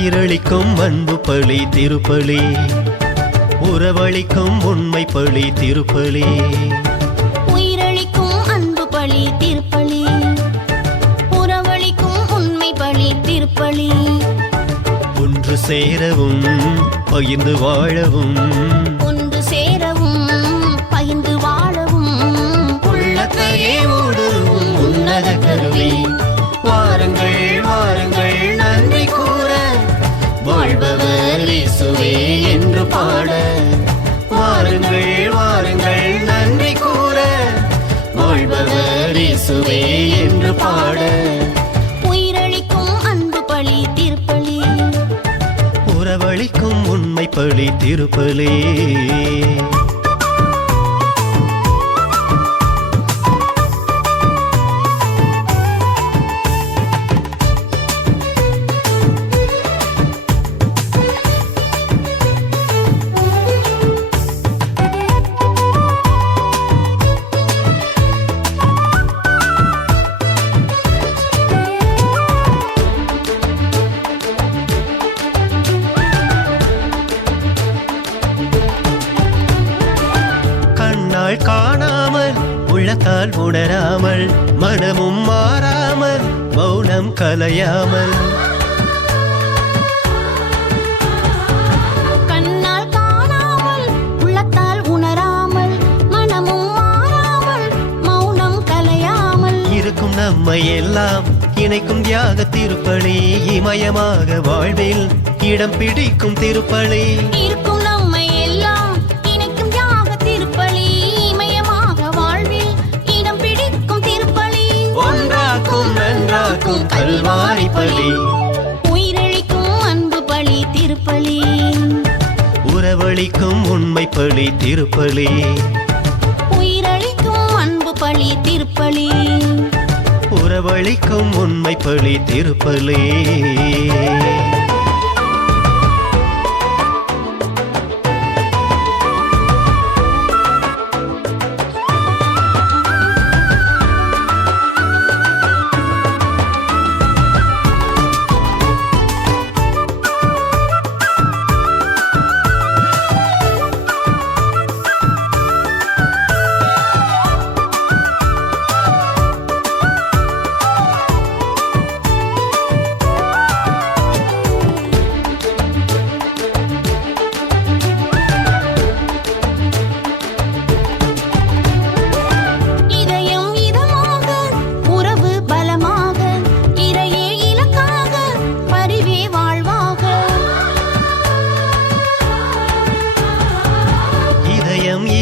உயிரளிக்கும் அன்பு பழி திருப்பலி. உறவளிக்கும் உண்மை பழி திருப்பலி. உயிரளிக்கும் அன்பு பழி திருப்பலி. உறவளிக்கும் உண்மை பழி திருப்பலி. ஒன்று சேரவும் பகிர்ந்து வாழவும். ஒன்று சேரவும் பகிர்ந்து வாழவும். உள்ளத்தையே ஊடுருவும் உன்னத கருவி. இயேசுவே என்று பாட. உயிரளிக்கும் அன்பு பழி திருப்பலி. உறவளிக்கும் உண்மை பழி திருப்பலே. கண்ணால் காணாமல் உள்ளத்தால் உணராமல் மனமும் மாறாமல் மௌனம் கலையாமல். நம்மை எல்லாம் இணைக்கும் தியாக திருப்பலி இமயமாக வாழ்வில் இடம் பிடிக்கும் திருப்பலி. இருக்கும் கல்வாரி பலி உயிரளிக்கும் அன்பு பலி திருப்பலி. உறவளிக்கும் உண்மை பலி திருப்பலி. உயிரளிக்கும் அன்பு பலி திருப்பலி. உறவளிக்கும் உண்மை பலி திருப்பலி.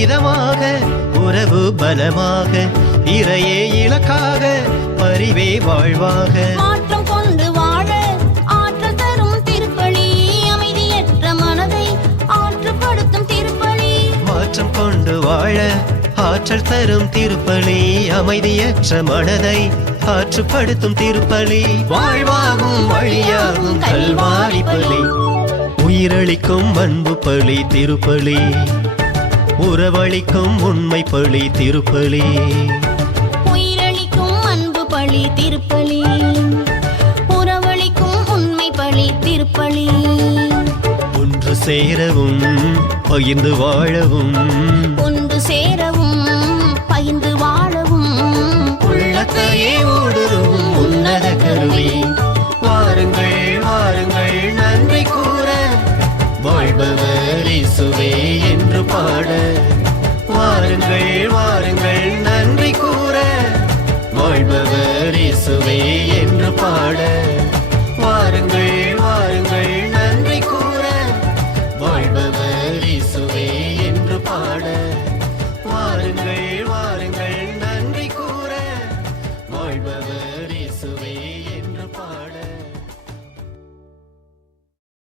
இதமாக உறவு பலமாக இறையே இலக்காக பரிவே வாழ்வாக. மாற்றம் கொண்டு வாழ ஆற்றல் தரும் திருப்பலி அமைதியற்ற மனதை ஆற்றுப்படுத்தும் திருப்பலி. மாற்றம் கொண்டு வாழ ஆற்றல் தரும் திருப்பலி அமைதியற்ற மனதை ஆற்றுப்படுத்தும் திருப்பலி. வாழ்வாகும் வழியாகும் கல்வாரி பலி உயிரளிக்கும் அன்பு பலி திருப்பலி. உறவளிக்கும் உண்மை பலி திருப்பலி. உயிரளிக்கும் அன்பு பழி திருப்பலி. உறவளிக்கும் உண்மை பழி திருப்பலி. ஒன்று சேரவும் பகிர்ந்து வாழவும். ஒன்று சேரவும் பகிர்ந்து வாழவும். உள்ளத்தையே ஊடுருவும் உன்னத கருவி. பாட வாருங்கள்.